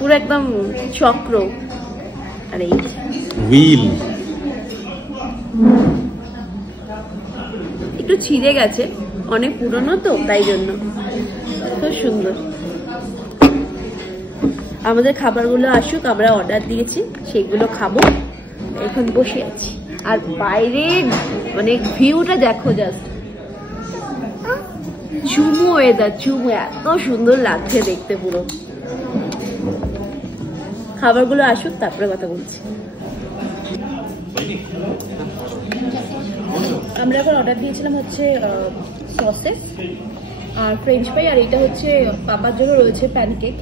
পুরো একদম চক্র। আর এই হুইল একটু ছিঁড়ে গেছে, অনেক পুরনো তো তাই জন্য। খুব সুন্দর। আমাদের খাবারগুলো আসুক, আমরা অর্ডার দিয়েছি, সেগুলো খাবো। এখন বসে আছি। আর বাইরে মানে ভিউটা দেখো, জাস্ট চুমু ওয়েদার, চুমু, এত সুন্দর লাগছে দেখতে পুরো। খাবারগুলো আসুক তারপরে কথা বলছি। আমরা এখন অর্ডার দিয়েছিলাম হচ্ছে সসেস আর ফ্রেঞ্চ ফ্রাই, আর এটা হচ্ছে পাপার জন্য রয়েছে প্যানকেক।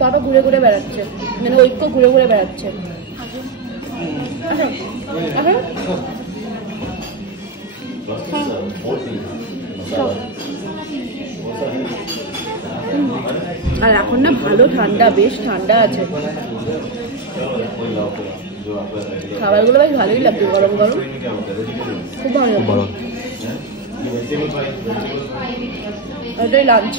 পাপা ঘুরে ঘুরে বেড়াচ্ছে, মানে ঐক্য ঘুরে ঘুরে বেড়াচ্ছে। আর এখন না ভালো ঠান্ডা, বেশ ঠান্ডা আছে। খাবারগুলো বেশ ভালোই লাগছে, গরম গরম, খুব ভালো লাগছে। এটাই লাঞ্চ।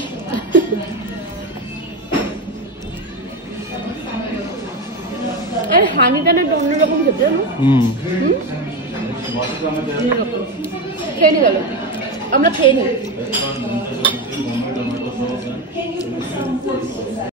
এই হানিটা না অন্যরকম খেতে, খেয়ে নি গেল, আমরা খেয়ে নিই।